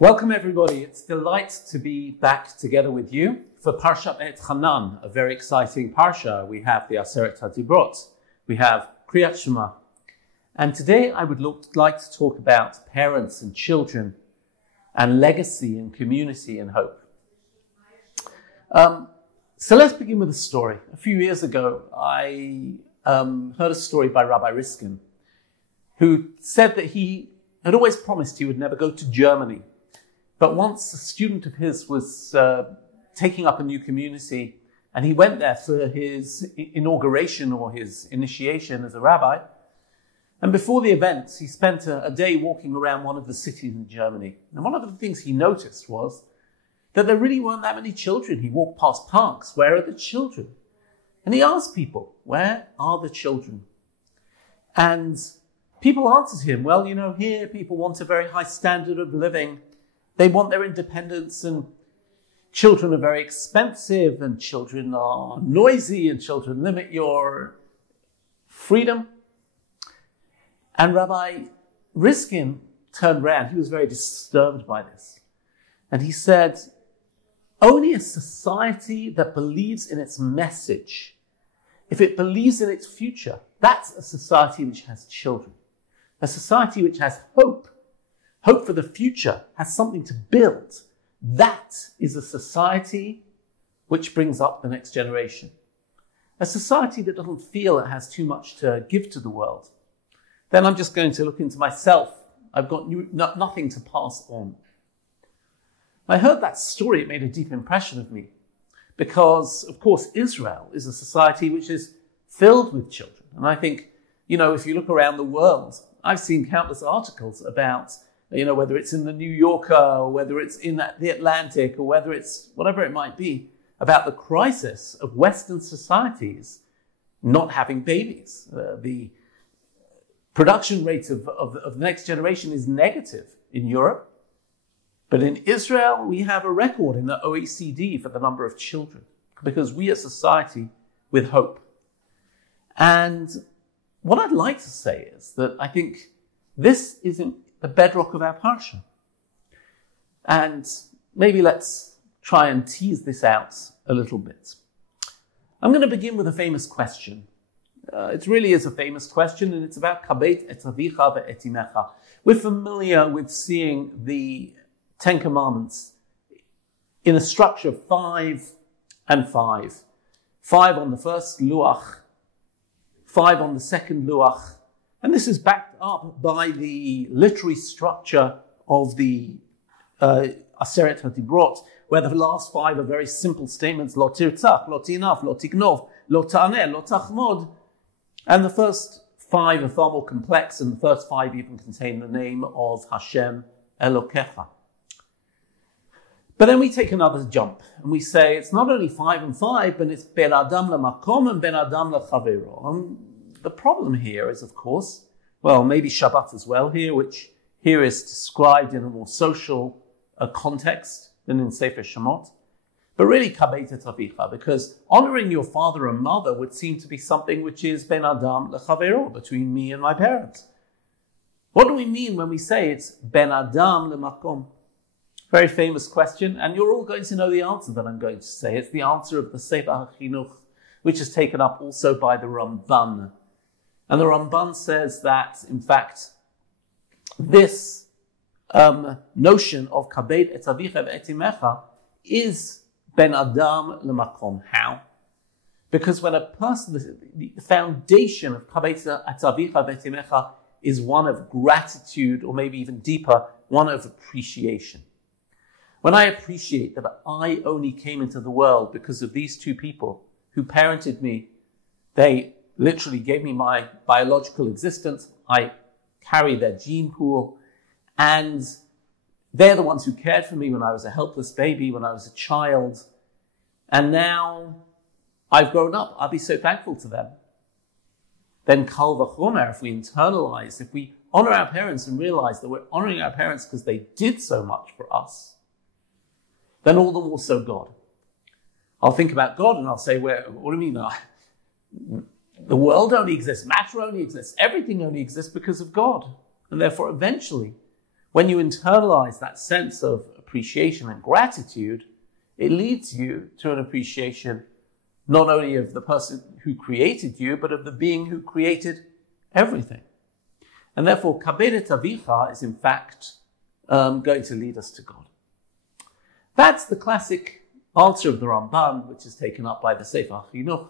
Welcome everybody. It's a delight to be back together with you for Parashat Vaetchanan, a very exciting parsha. We have the Dibrot, we have Kriyat Shema, and today I would like to talk about parents and children and legacy and community and hope. So let's begin with a story. A few years ago, I heard a story by Rabbi Riskin, who said that he had always promised he would never go to Germany. But once a student of his was taking up a new community, and he went there for his inauguration or his initiation as a rabbi. And before the event, he spent a day walking around one of the cities in Germany. And one of the things he noticed was that there really weren't that many children. He walked past parks. Where are the children? And he asked people, where are the children? And people answered him, well, you know, here people want a very high standard of living. They want their independence, and children are very expensive, and children are noisy, and children limit your freedom. And Rabbi Riskin turned around. He was very disturbed by this. And he said, only a society that believes in its message, if it believes in its future, that's a society which has children. A society which has hope for the future, has something to build. That is a society which brings up the next generation. A society that doesn't feel it has too much to give to the world. Then I'm just going to look into myself. I've got nothing to pass on. I heard that story. It made a deep impression of me. Because, of course, Israel is a society which is filled with children. And I think, you know, if you look around the world, I've seen countless articles about, you know, whether it's in the New Yorker, or whether it's in the Atlantic, or whether it's whatever it might be, about the crisis of Western societies not having babies. The production rate of the next generation is negative in Europe. But in Israel, we have a record in the OECD for the number of children, because we are a society with hope. And what I'd like to say is that I think this isn't the bedrock of our parsha. And maybe let's try and tease this out a little bit. I'm going to begin with a famous question. It really is a famous question, and it's about kabet et avicha ve'et imecha. We're familiar with seeing the Ten Commandments in a structure of 5 and 5. 5 on the first luach, 5 on the second luach, and this is backed up by the literary structure of the Dibrot, where the last 5 are very simple statements: lo tirtzach, lo tinaf, lo tignov, lo ta'aneh, lo tachmod. And the first 5 are far more complex, and the first 5 even contain the name of Hashem Elokecha. But then we take another jump, and we say it's not only 5 and 5, but it's ben adam lemakom and ben adam lechavero. The problem here is, of course, well, maybe Shabbat as well here, which here is described in a more social context than in Sefer Shemot. But really, kabet et avicha, because honoring your father and mother would seem to be something which is ben adam lechavero, between me and my parents. What do we mean when we say it's ben adam lemakom? Very famous question, and you're all going to know the answer that I'm going to say. It's the answer of the Sefer HaChinuch, which is taken up also by the Ramban. And the Ramban says that, in fact, this notion of kabet et avicha ve'et imecha is ben adam lemakom. How? Because when a person, the foundation of kabet et avicha ve'et imecha is one of gratitude, or maybe even deeper, one of appreciation. When I appreciate that I only came into the world because of these 2 people who parented me, they literally gave me my biological existence. I carry their gene pool, and they're the ones who cared for me when I was a helpless baby, when I was a child. And now I've grown up. I'll be so thankful to them. Then kal v'chomer, if we internalize, if we honor our parents and realize that we're honoring our parents because they did so much for us, then all the more so God. I'll think about God and I'll say, what do you mean? The world only exists, matter only exists, everything only exists because of God. And therefore, eventually, when you internalize that sense of appreciation and gratitude, it leads you to an appreciation not only of the person who created you, but of the being who created everything. And therefore, kabed et avicha is in fact going to lead us to God. That's the classic answer of the Ramban, which is taken up by the Sefer HaChinuch.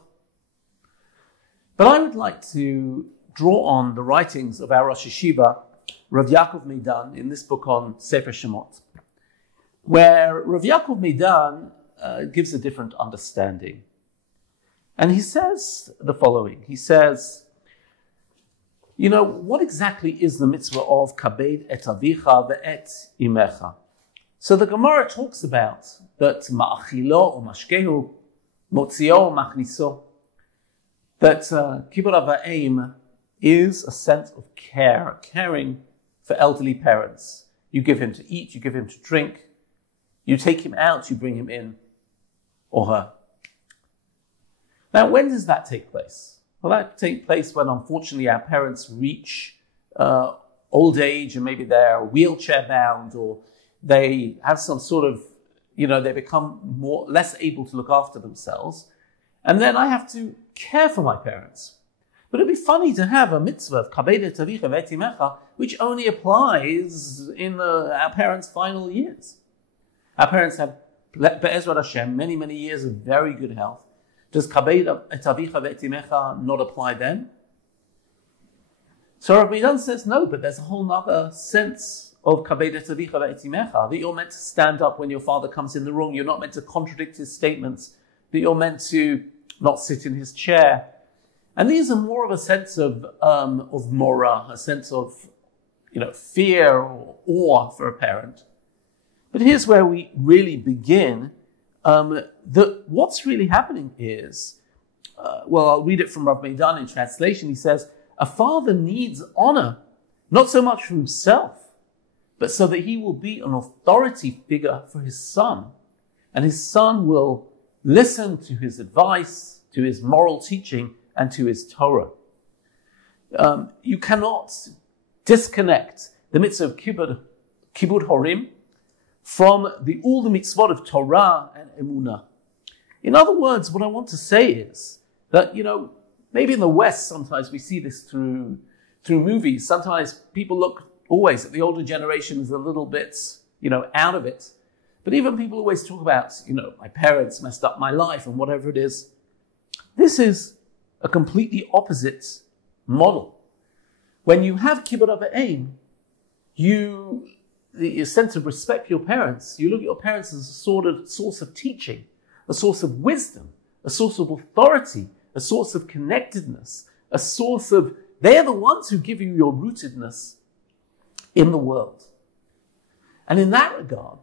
But I would like to draw on the writings of our Rosh Yeshiva, Rav Yaakov Meidan, in this book on Sefer Shemot, where Rav Yaakov Meidan gives a different understanding. And he says the following. He says, what exactly is the mitzvah of kabed et avicha ve'et imecha? So the Gemara talks about that ma'achilo or mashkehu, motzio or machniso, that kibbud avayim is a sense of care, caring for elderly parents. You give him to eat, you give him to drink, you take him out, you bring him in, or her. Now, when does that take place? Well, that takes place when, unfortunately, our parents reach old age and maybe they're wheelchair bound, or they have some sort of, they become less able to look after themselves. And then I have to care for my parents. But it'd be funny to have a mitzvah of kabed et avicha ve'et imecha, which only applies in our parents' final years. Our parents have, be'ezrat Hashem, many, many years of very good health. Does kabed et avicha ve'et imecha not apply then? So Rav Meidan says no, but there's a whole other sense of kabed et avicha ve'et imecha, that you're meant to stand up when your father comes in the room. You're not meant to contradict his statements, that you're meant to not sit in his chair. And these are more of a sense of mora, a sense of, fear or awe for a parent. But here's where we really begin. That what's really happening is, I'll read it from Rav Meidan in translation. He says, a father needs honor, not so much for himself, but so that he will be an authority figure for his son. And his son will listen to his advice, to his moral teaching, and to his Torah. You cannot disconnect the mitzvah of kibbud horim from all the mitzvot of Torah and emunah. In other words, what I want to say is that, maybe in the West sometimes we see this through movies. Sometimes people look always at the older generation as a little bit, out of it. But even people always talk about, my parents messed up my life and whatever it is. This is a completely opposite model. When you have kibbud avayim, the sense of respect for your parents, you look at your parents as a sort of source of teaching, a source of wisdom, a source of authority, a source of connectedness, a source of, they're the ones who give you your rootedness in the world. And in that regard,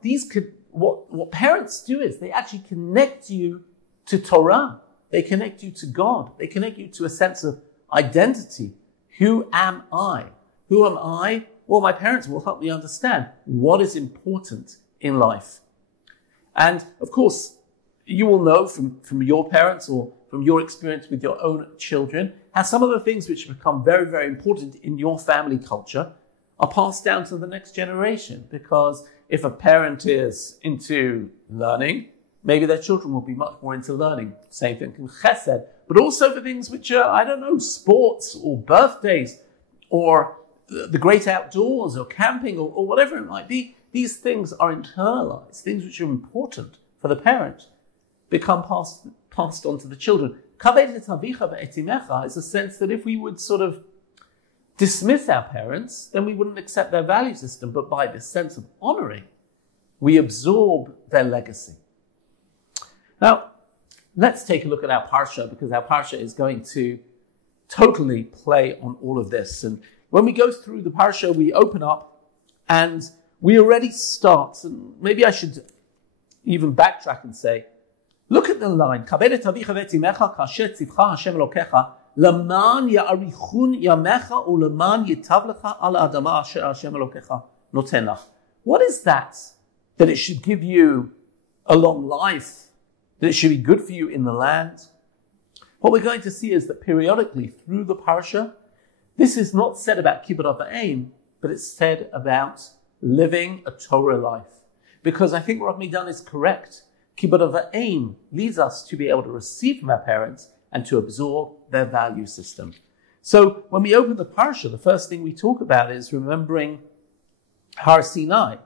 what parents do is they actually connect you to Torah. They connect you to God. They connect you to a sense of identity. Who am I? Who am I? Well, my parents will help me understand what is important in life. And of course, you will know from your parents or from your experience with your own children, how some of the things which become very, very important in your family culture are passed down to the next generation. Because if a parent is into learning, maybe their children will be much more into learning. Same thing in chesed, but also for things which are, sports or birthdays or the great outdoors or camping or whatever it might be. These things are internalized, things which are important for the parent become passed on to the children. Kabed et avicha ve'et imecha is a sense that if we would sort of dismiss our parents, then we wouldn't accept their value system. But by this sense of honoring, we absorb their legacy. Now, let's take a look at our parsha, because our parsha is going to totally play on all of this. And when we go through the parsha, we open up and we already start. And maybe I should even backtrack and say, look at the line. Kabed et avicha ve'et imecha kasher tzivcha Hashem Elokecha leman ya'arichun yamecha uleman yitav lecha al adama asher Hashem Elokecha noten lach. What is that? That it should give you a long life, that it should be good for you in the land. What we're going to see is that periodically through the parsha, this is not said about kibbud avayim, but it's said about living a Torah life. Because I think Rav Midan is correct. Kibbutz aim leads us to be able to receive from our parents and to absorb their value system. So when we open the Parsha, the first thing we talk about is remembering Har Sinai.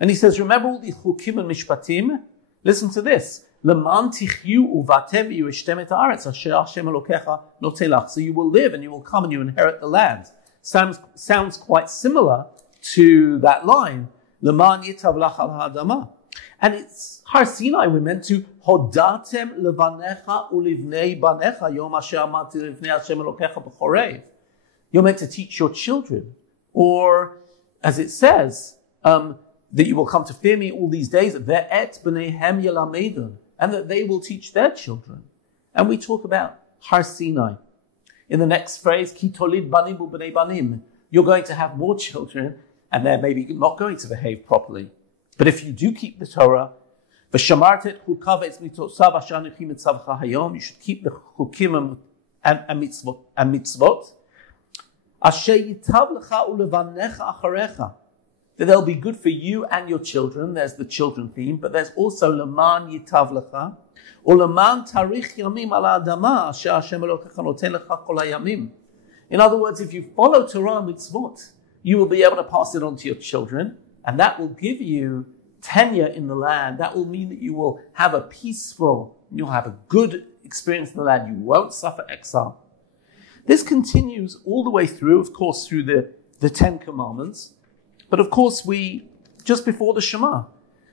And he says, remember all the chukim and mishpatim? Listen to this. Leman tichyu uvatev yishtem et haaretz asher Hashem Elokecha noteh lach. So you will live and you will come and you inherit the land. Sounds quite similar to that line. Leman yitav lach al ha'adama. And it's Har Sinai. We're meant to hodatem levanecha ulivnei banecha yom asher amarti livnei Hashem Elokecha b'chorev. You're meant to teach your children, or as it says, that you will come to fear me all these days, ve'et b'neihem yelamedun, and that they will teach their children. And we talk about Har Sinai. In the next phrase, ki tolid banim u'bnei banim, you're going to have more children, and they're maybe not going to behave properly. But if you do keep the Torah, v'shamartet chukav etz mitotzav asher anochi mitzavcha hayom, you should keep the chukim and mitzvot, asher yitav lecha ulevanecha acharecha, that they'll be good for you and your children. There's the children theme, but there's also leman yitav lecha, or leman tarich yamim ala adama asher Hashem Elokecha noten lecha kol hayamim. In other words, if you follow Torah and mitzvot, you will be able to pass it on to your children, and that will give you tenure in the land. That will mean that you will have a peaceful, you'll have a good experience in the land. You won't suffer exile. This continues all the way through, of course, through the Ten Commandments. But of course, just before the Shema,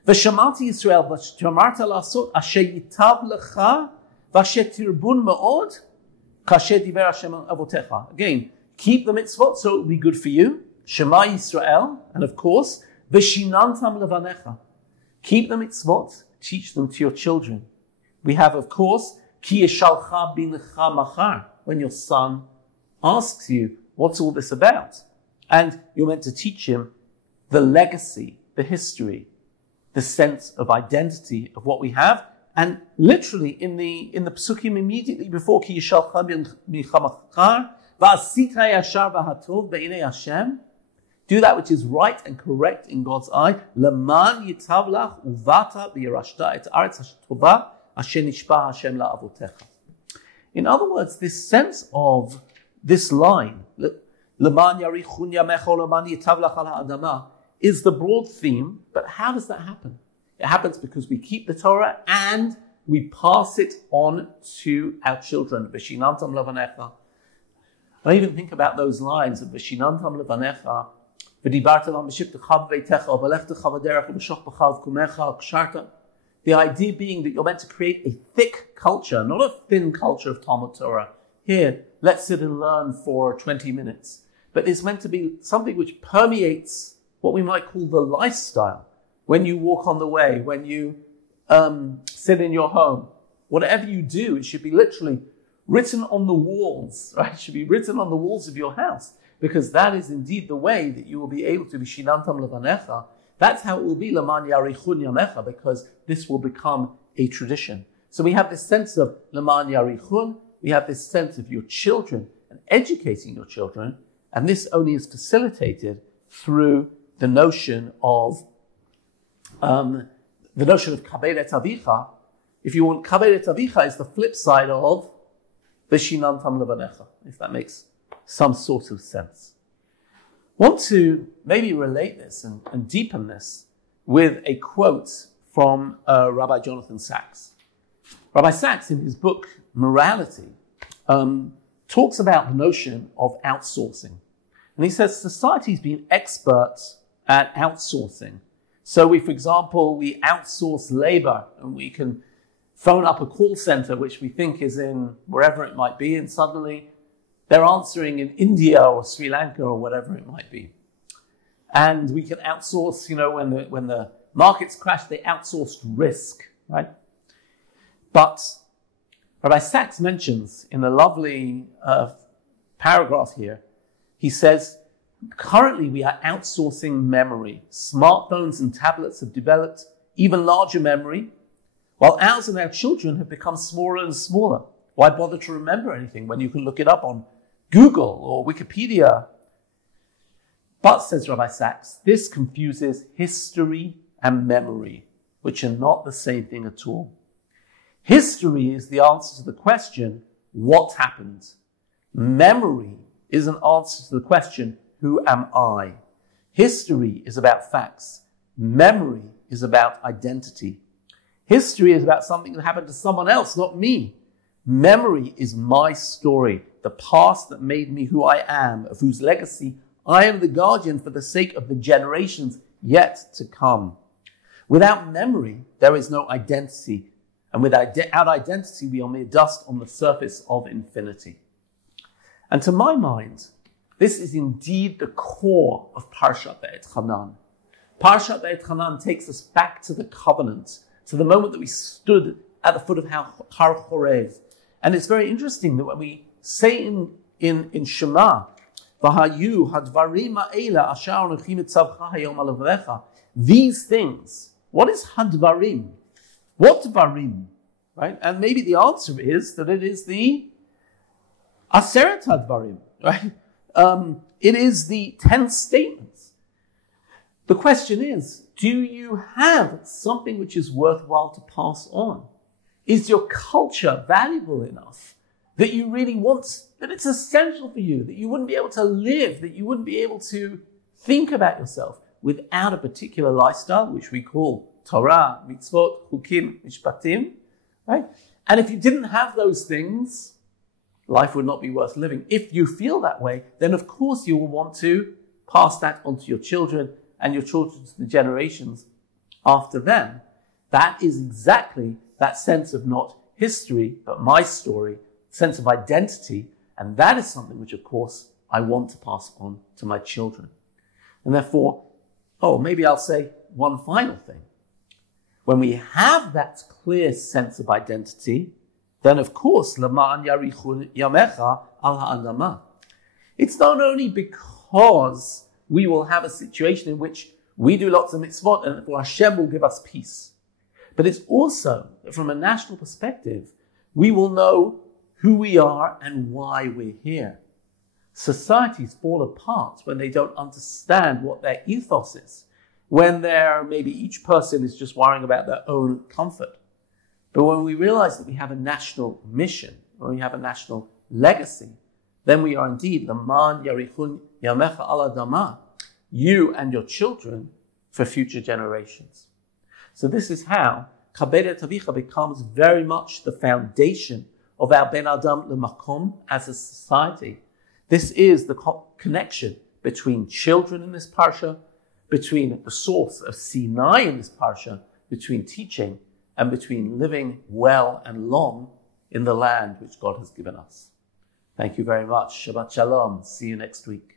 V'shamati Yisrael v'shamarta la'asot asher yitav lecha v'asher tirbun me'od kasher diber Hashem avotecha. Again, keep the mitzvot so it will be good for you. Shema Yisrael, and of course, v'shinantam levanecha. Keep the mitzvot, teach them to your children. We have, of course, ki yeshalcha bincha machar, when your son asks you, what's all this about? And you're meant to teach him the legacy, the history, the sense of identity of what we have. And literally in the psukim immediately before, ki yishalcha b'ncha v'asita yashar v'hatov b'inei Hashem, do that which is right and correct in God's eye. Leman yitav lach uvata v'yirashta et haaretz hashtova asher nishpa Hashem la'avotecha. In other words, this sense of this line, leman yarichun yamecha leman yitav lach al ha'adama, is the broad theme. But how does that happen? It happens because we keep the Torah and we pass it on to our children. V'shinantam levanecha. I even think about those lines of v'shinantam levanecha, v'dibarta lam b'shivtecha b'veitecha, v'lechtecha v'derech v'shochbecha v'kumecha v'ksharta. The idea being that you're meant to create a thick culture, not a thin culture of Talmud Torah. Here, let's sit and learn for 20 minutes. But it's meant to be something which permeates what we might call the lifestyle. When you walk on the way, when you sit in your home, whatever you do, it should be literally written on the walls, right? It should be written on the walls of your house, because that is indeed the way that you will be able to be shinantam levanecha. That's how it will be leman yarichun yamecha, because this will become a tradition. So we have this sense of leman yarichun, we have this sense of your children and educating your children, and this only is facilitated through the notion of kabed et avicha. If you want, kabed et avicha is the flip side of v'shinantam levanecha, if that makes some sort of sense. I want to maybe relate this and deepen this with a quote from Rabbi Jonathan Sacks. Rabbi Sacks, in his book Morality, talks about the notion of outsourcing. And he says society's been experts at outsourcing. So for example, we outsource labor, and we can phone up a call center, which we think is in wherever it might be, and suddenly they're answering in India or Sri Lanka or whatever it might be. And we can outsource, when the markets crash, they outsourced risk, right? But Rabbi Sacks mentions in a lovely paragraph here, he says, currently we are outsourcing memory. Smartphones and tablets have developed even larger memory, while ours and our children have become smaller and smaller. Why bother to remember anything when you can look it up on Google or Wikipedia? But, says Rabbi Sachs, this confuses history and memory, which are not the same thing at all. History is the answer to the question, what happened? Memory is an answer to the question, who am I? History is about facts. Memory is about identity. History is about something that happened to someone else, not me. Memory is my story, the past that made me who I am, of whose legacy I am the guardian for the sake of the generations yet to come. Without memory, there is no identity. And without identity, we are mere dust on the surface of infinity. And to my mind, this is indeed the core of Parashat Vaetchanan. Parashat Vaetchanan takes us back to the covenant, to the moment that we stood at the foot of Har Chorev. And it's very interesting that when we say in Shema, V'hayu hadvarim ha'ela asher anochi mitzavcha hayom al avrecha. These things. What is hadvarim? What dvarim? Right? And maybe the answer is that it is the aseret hadvarim. Right? It is the 10 statements. The question is, do you have something which is worthwhile to pass on? Is your culture valuable enough that you really want, that it's essential for you, that you wouldn't be able to live, that you wouldn't be able to think about yourself without a particular lifestyle, which we call Torah, mitzvot, chukim, mishpatim, right? And if you didn't have those things, life would not be worth living. If you feel that way, then of course you will want to pass that on to your children and your children to the generations after them. That is exactly that sense of not history, but my story, sense of identity, and that is something which, of course, I want to pass on to my children. And therefore, maybe I'll say one final thing. When we have that clear sense of identity, then of course, L'ma'an yarichu yamecha al ha'adama. It's not only because we will have a situation in which we do lots of mitzvot and therefore Hashem will give us peace, but it's also that from a national perspective, we will know who we are and why we're here. Societies fall apart when they don't understand what their ethos is, when maybe each person is just worrying about their own comfort. But when we realize that we have a national mission, when we have a national legacy, then we are indeed L'man yarichun yamecha al adama, you and your children for future generations. So this is how Chabed Tavicha becomes very much the foundation of our Ben Adam L'makom as a society. This is the connection between children in this parsha, between the source of Sinai in this parsha, between teaching and between living well and long in the land which God has given us. Thank you very much. Shabbat Shalom. See you next week.